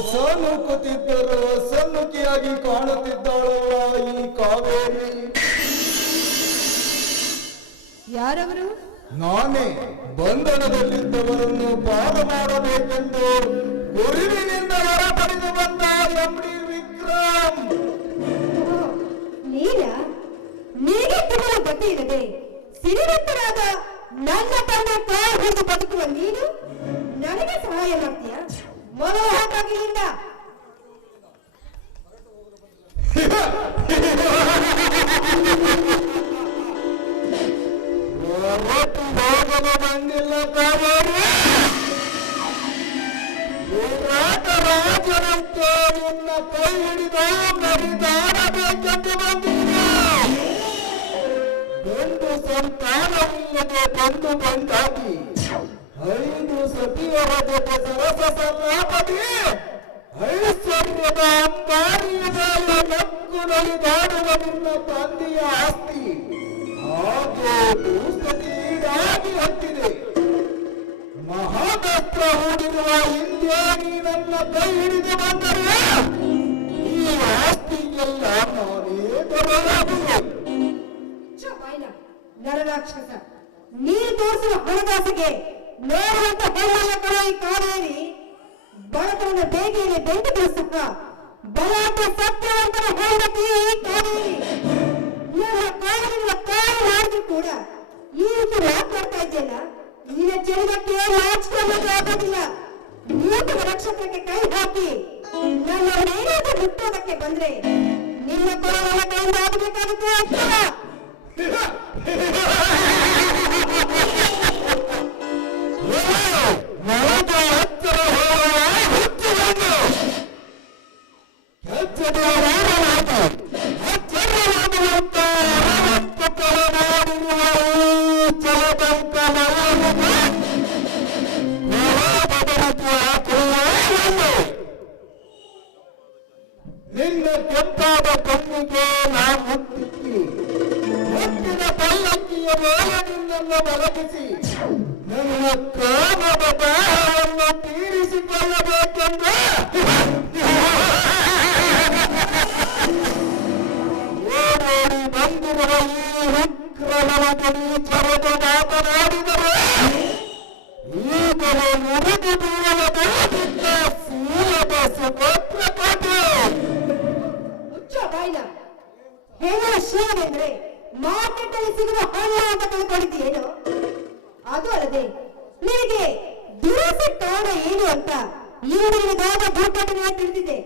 ಹೊಸ ಕೂತಿದ್ದರು ಸನ್ನುಖಿಯಾಗಿ ಕಾಣುತ್ತಿದ್ದಾಳಲ್ಲ ಈ ಕಾವೇರಿ. ಯಾರವರು? ನಾನೇ ಬಂಧನದಲ್ಲಿದ್ದವರನ್ನು ಪಾರ ಮಾಡಬೇಕೆಂದು ಗುರುವಿನಿಂದ ಹೊರ ಪಡೆದು ಬಂದ ಎಂಡಿ ವಿಕ್ರಮ್. ನೀನ? ನೀಗೆ ತಿನ್ನಲು ಗತಿ ಇರದೆ ಸಿರಿವಂತರಾದ ನನ್ನ ತಂದೆ ಹಿಡಿದು ಬದುಕುವ ನೀನು? ನನಗೆ ಸಹಾಯ ಮಾಡ್ತೀಯ? ಮೊದಲು ಹಾಕಾಗಿಲಿಂದ ಹೊರಟು ಹೋಗಲು ಬಂದಿಲ್ಲ ಕಾವೇರಿ. ವಿರಾಟ ರಾಜನಂತೆ ನಿನ್ನ ಕೈ ಹಿಡಿದು ಮೆರಿದಾಡಬೇಕೆಂದು ಬಂದಿಲ್ಲ ಗಂಡು ಸಂತಾನವಿಲ್ಲದೆ ಬಂದು ಬಂದಾಗಿ. ಐದು ಸತಿಯರ ಜೊತೆ ಸರಸ ಸಲ್ಲಾಪತಿ ಐಶ್ವರ್ಯದ ಅಂಬಾರಿಯ ಮೇಲೆ ದಾಡುವ ನಿನ್ನ ತಂದೆಯ ಆಸ್ತಿ ಹಾಗೆ ಭೂಸ್ಥಿತಿಯಾಗಿ ಹತ್ತಿದೆ ಮಹಾದಸ್ತ್ರ ಹೂಡಿರುವ ಹಿಂದೆ ನೀ ನನ್ನ ಕೈ ಹಿಡಿದು ಬಂದರೆ ಈ ಆಸ್ತಿಗೆಲ್ಲ ನಾನೇ ಬರಲಾಗುವೆ ಬಾಯ್ನ ನರರಾಕ್ಷಸ ನೀ ತೋರಿಸುವ ಹಣದಾಸೆಗೆ ನೋಡುವಂತ ಕಡೆ ಈ ಕಾವೇರಿ ಬಡತನ ಬೇಗೆಯಲ್ಲಿ ಬೆಂಕಿ ಬಿಡಿಸುತ್ತ ಬಲಾಟ ಸತ್ಯವಂತನ ಹೊಂದತಿ ಈ ನನ್ನ ಕಾಲದಿಂದ ಕಾಲ ಮಾಡಿದ್ರು ಕೂಡ ಈ ರೀತಿ ಮಾತಾಡ್ತಾ ಇದ್ದೆಲ್ಲ ನಿನ್ನ ಚರಿದಕ್ಕೆ ನಾಚಿಕೊಳ್ಳೋದು ಆಗೋದಿಲ್ಲ. ನೀತಿಯ ರಕ್ಷಕಕ್ಕೆ ಕೈ ಹಾಕಿ. ನನ್ನ ಏನಾದ್ರೂ ಹುಟ್ಟೋದಕ್ಕೆ ಬಂದ್ರೆ ನಿನ್ನ ಕೊರೋನಾ ಕೈಯಿಂದ ಆಗಬೇಕಾಗುತ್ತೆ ಅರ್ಥವ ಮರದ ಹತ್ತಿರ ಹೋಗುವ ಹೆಚ್ಚದ ಅಂತ ಈವರೆಗೆ ನಿನಗಾದ ದುರ್ಘಟನೆ ತಿಳಿದಿದೆ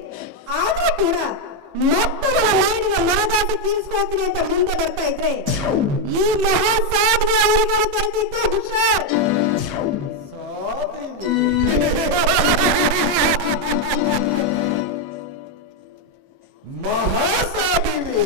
ಆದ್ರೂ ಕೂಡ ಮಕ್ಕಳ ಲೈನಿನ ಮನದಾಟ ತೀರಿಸ್ಕೊಳ್ತೀನಿ ಅಂತ ಮುಂದೆ ಬರ್ತಾ ಇದ್ರೆ ಈ ಮಹಾ ಸಾಧನೆ ಅವರಿಗೆ ಕರೆದಿದ್ದೆ ಹುಷಾರ್. ಮಹಾಸಾಧಿವಿ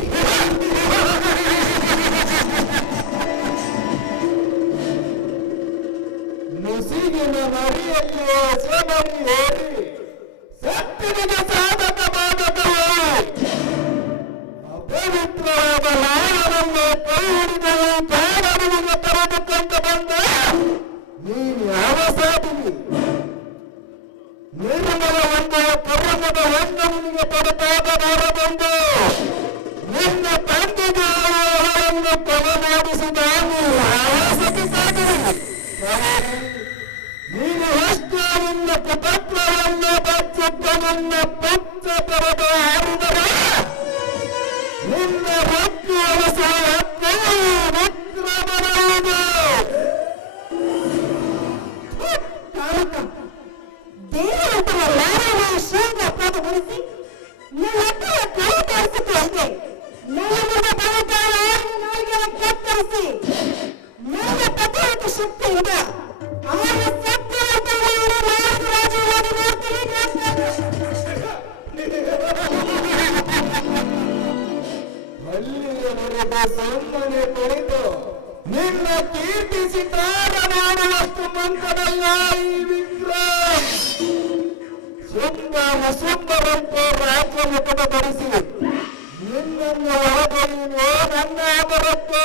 ಯಾವ ಸಾಧಿವಿ ನಿರ್ಮಲ ಒಂದು ಕರ್ಮದ ಹೊಂದವನಿಗೆ ಪಡತಾದ ಬಾರದೆಂದು ನಿನ್ನ ತಂದೆಗೆ ಅವರನ್ನು ಕೊಲೆ ಮಾಡಿಸಿದ ನೀವು ಆಯಾಸಕ್ಕೆ ಸಾಗಿರಿ ನೀನು ಎಷ್ಟು ನಿನ್ನ ಕುತಂತ್ರವನ್ನು ಬಚ್ಚಿದ್ದ ನಿನ್ನ ಪಚ್ಚ ಪರದ ಹಾರಿದರೆ ಅಲ್ಲಿಯವರೆಗೆ ಕೊಡಿತು ನಿನ್ನ ಕೀರ್ತಿಸಿ ತ್ಯಾಗ ಮಾಡುವಷ್ಟು ಮಂತ್ರದಲ್ಲ ಈ ವಿಕ್ರಮ್ ಶುಂಭ ಅಶುಂಭವಂತೆ ರಾಜ್ಯ ಮುಖದ ಧರಿಸಿ ನಿನ್ನನ್ನು ಹೊರಬರೀನು ನನ್ನ ಬರುತ್ತೆ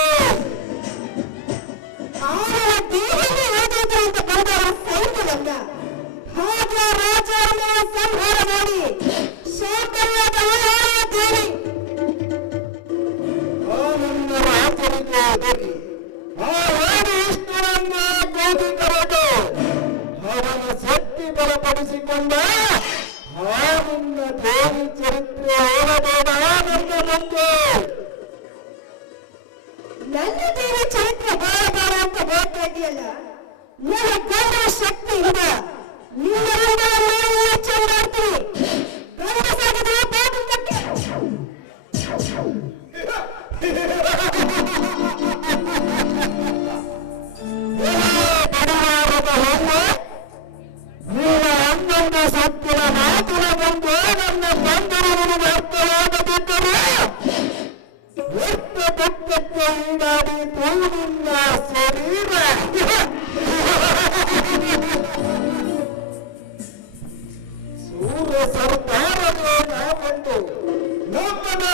ಹೋಗಲಿ ಆ ಈಶ್ವರನ್ನ ಗೋವಿಂದವನು ಅವನ ಶಕ್ತಿ ಬಲಪಡಿಸಿಕೊಂಡ ಆ ಉನ್ನತೆ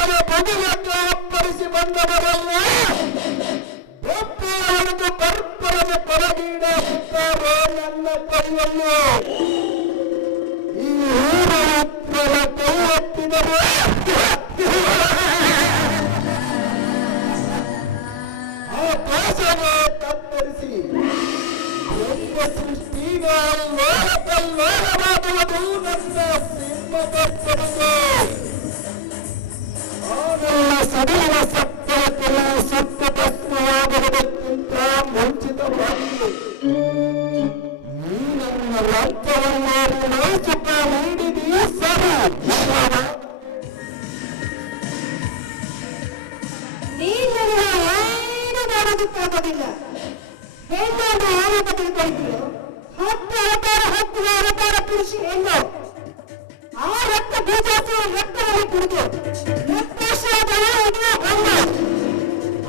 ನಮ್ಮ ಮೇಲೆ ಬದುಕನ್ನು ಅಪ್ಪಳಿಸಿ ಬಂದವರಲ್ಲ ಒಬ್ಬರನ್ನು ಪರಸ್ಪರದ ಪರಗೀಡಾಗುತ್ತಾರೆ ನನ್ನ ಕೈಯಲ್ಲಿ ಈ ಊರ ಹತ್ತಿರ ಕೈ ಎತ್ತಿದರು ಆ ಸಡಿಲ ಸತ್ಯಕ್ಕೆಲ್ಲ ಸತ್ಯ ಪ್ರಶ್ನೆಯಾಗುವುದಕ್ಕಿಂತ ಮುಂಚಿತವಾಗಿ ನೀ ನನ್ನ ರಾಜ್ಯವನ್ನು ನಾಚಿಕ ನೀಡಿದೀ ಸರಿ ನೀನು ಏನು ಮಾಡೋದಕ್ಕಾಗೋದಿಲ್ಲ ಹೆಣ್ಣನ್ನು ಆರೋಪ ತಿಳ್ಕೊಳ್ತೀಯೋ? ಹತ್ತು ಅವತಾರ ಹತ್ತು ಅವತಾರ ಪುರುಷ ಹೆಣ್ಣು ಆ ರಕ್ತ ಬಿಜೆಪಿ ರಕ್ತವನ್ನು ಕುಡಿದು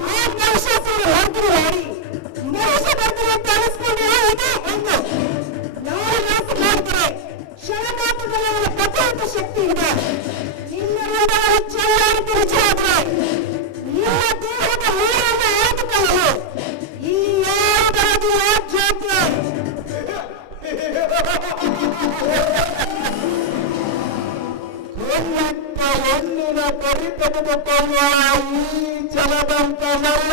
ಆ ಮಹಿಷಾಸುರ ಹೊರತು ಮಾಡಿ ಮನುಷ್ಯ ಬರ್ತಾರೆ ಅಂತ ಅನಿಸ್ಕೊಂಡಿರೋ ಇದೇ ಹೆಣ್ಣು ನಾವು ಮಾತು ಮಾಡಿದರೆ ಕ್ಷಣ ಮಾತ್ರದಲ್ಲಿ ಪ್ರತಿಯೊಂದು ಶಕ್ತಿ ಇದೆ. ನಿಜವಾದ್ರೆ ಕರಿ ತೆಗೆದುಕೊಳ್ಳುವ ಈ ಜಲದಂತವಲ್ಲ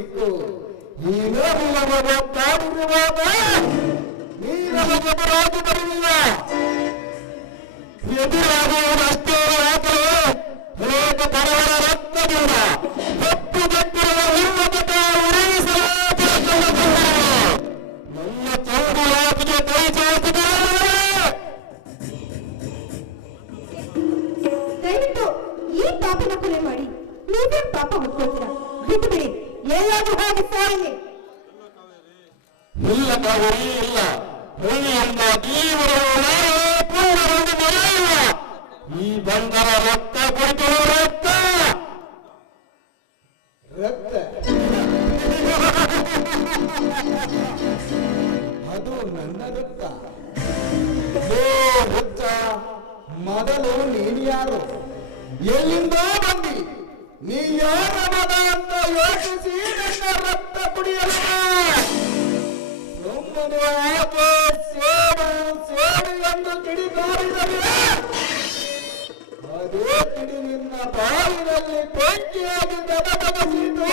ಸಿಕ್ಕು ಈ ನಮಗೆ ತಾಡಿರುವಾಗ ನೀ ನಮಗೆ ಬರಾದು ಬರಲಿಲ್ಲ ಎದುರಾಗುವುದಷ್ಟೇ ಆದರೆ ಹೇಗೆ ಪರವರ ರಕ್ತದಿಂದ ಕಪ್ಪು ಬೆಟ್ಟಿರುವ ಉನ್ನತ ನನ್ನ ಚೌಡಿ ಕೈ ಚಾಚಿದ ದಯವಿಟ್ಟು ಈ ಪಾಪನ ಕೊಲೆ ಮಾಡಿ. ನೀವೇ ಪಾಪ ಹೊತ್ಕೊಳ್ತೀರಾ? ಇಲ್ಲ ಕಾವೇರಿ, ಇಲ್ಲ. ಭೂಮಿಯಿಂದ ಪೂರ್ಣವಾಗಿ ಈ ಬಂದರ ರಕ್ತ ಕುರಿತು ರಕ್ತ. ರಕ್ತ? ಅದು ನನ್ನ ರಕ್ತ, ಮೊದಲು ನೀನು ಯಾರು? ಎಲ್ಲಿಂದ ಬಂದಿ? ನೀ ಯಾರ ಮಗ ಅಂತ ಯೋಚಿಸಿ ನನ್ನ ರಕ್ತ ಕುಡಿಯಲ್ಲ. ಸುಮ್ಮನೆ ಆಕೆ ಸೇಡು ಎಂದು ಕಿಡಿಗಾರಿದರೆ. ಅದೇ ಕಿಡಿ ನಿನ್ನ ಬಾಯಿನಲ್ಲಿ ಬೆಂಕಿಯಾಗಿ ದಬದಬಸಿತು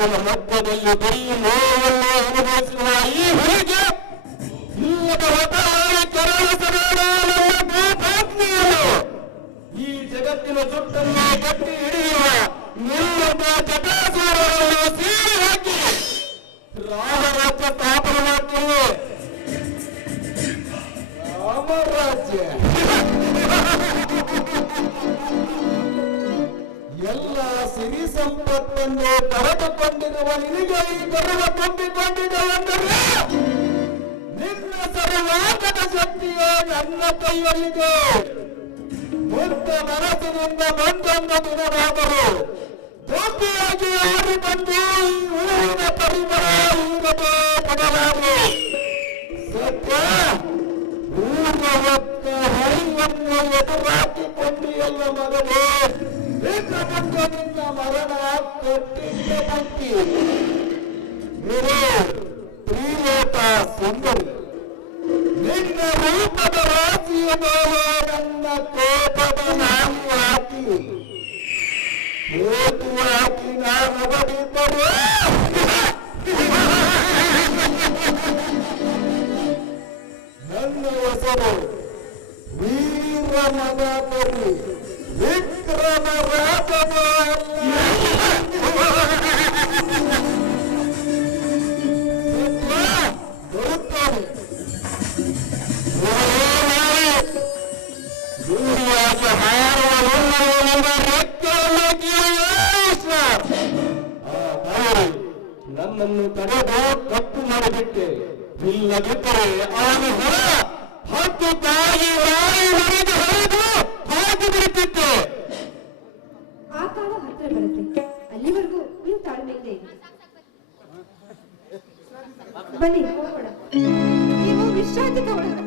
ಸಾವಿನ ಮಧ್ಯದಲ್ಲಿ ಬರೀ ನೋವನ್ನು ಅನುಭವಿಸುವ ಈ ಹುಲಿಗೆ ಇಲ್ಲದ ಹೊತ್ತಾಗಿ ಕೆರಳಿಸಬೇಡ ಈ ಜಗತ್ತಿನ ಸುತ್ತನ್ನು ಕಟ್ಟಿ ಹಿಡಿಯುವ ನಿಲ್ಲದ ಜಟಾಸುರವನ್ನು ಸೀರಿ ಹಾಕಿ ರಾಮರಾಜ್ಯ ಸ್ಥಾಪನೆ ಮಾಡ್ತೀವಿ ರಾಮರಾಜ್ಯ. ಸಿರಿ ಸಂಪತ್ತನ್ನು ಪಡೆದುಕೊಂಡಿರುವ ನಿನಗೆ ಈ ಗರ್ವ ತುಂಬಿಕೊಂಡಿದೆ ಎಂದರೆ, ನಿನ್ನ ಸರ್ವಾಂಗದ ಶಕ್ತಿಯು ನನ್ನ ಕೈಯಲ್ಲಿದೆ. ಮುಕ್ತ ಮನಸ್ಸಿನಿಂದ ಬಂದೊಂದು ದಿನವಾದರು ಧೋಪಿಯಾಗಿ ಆಡಿ ಬಂದು ಈ ಹೂವಿನ ಪರಿಮಳ ಹೀಗದೆ ಪಡಲಾರು ಸತ್ಯ ಹೂವ ಹೊತ್ತು ಹರಿವನ್ನು ಎದುರಾಕಿಕೊಂಡಿಯಲ್ಲ ಮಗನೇ. ನಿನ್ನ ಮುಂದೆ ಮರಣ ಕೊಟ್ಟಿದ್ದ ಭಕ್ತಿ ತ್ರಿಲೋಕ ಸುಂದರಿ ನಿನ್ನ ರೂಪದ ರಾಶಿಯ ಮೇಲೆ ನನ್ನ ಕೋಪದ ನಾಯಿ ಹಾಕಿ ಹೇತು ಹಾಕಿ ನಾನು ಬಡಿದ್ದರು ನನ್ನ ಹೆಸರು ವೀರ ಮಗ ವಿಕ್ರಮ ರಾಜನ ಬರುತ್ತಾನೆ ದೂರಿಯಾಗಿ ಹಾರುವ ಉನ್ನತವಾದ ರೆಕ್ಕೆಯನ್ನು ಕೀಳಿಸ. ಆ ತಾಯಿ ನನ್ನನ್ನು ತಡೆದು ತಪ್ಪು ಮಾಡಿಬಿಟ್ಟೆ ಇಲ್ಲದಿದ್ದರೆ ಅವನು ಹೊರ ಹತ್ತು ತಾಯಿ ರಾಯಿ ಹೊರಗೆ ಹರಿದು ಹಾಕಿ ಬಿಡುತ್ತಿದ್ದೆ ಆ ಹತ್ರ ಬರುತ್ತೆ. ಅಲ್ಲಿವರೆಗೂ ನೀವು ತಾಳ್ಮೆ ಇದೆ. ಬನ್ನಿ ಹೋಗೋಣ ನೀವು ವಿಶ್ರಾಂತಿ ತಗೊಳ್ಳೋಣ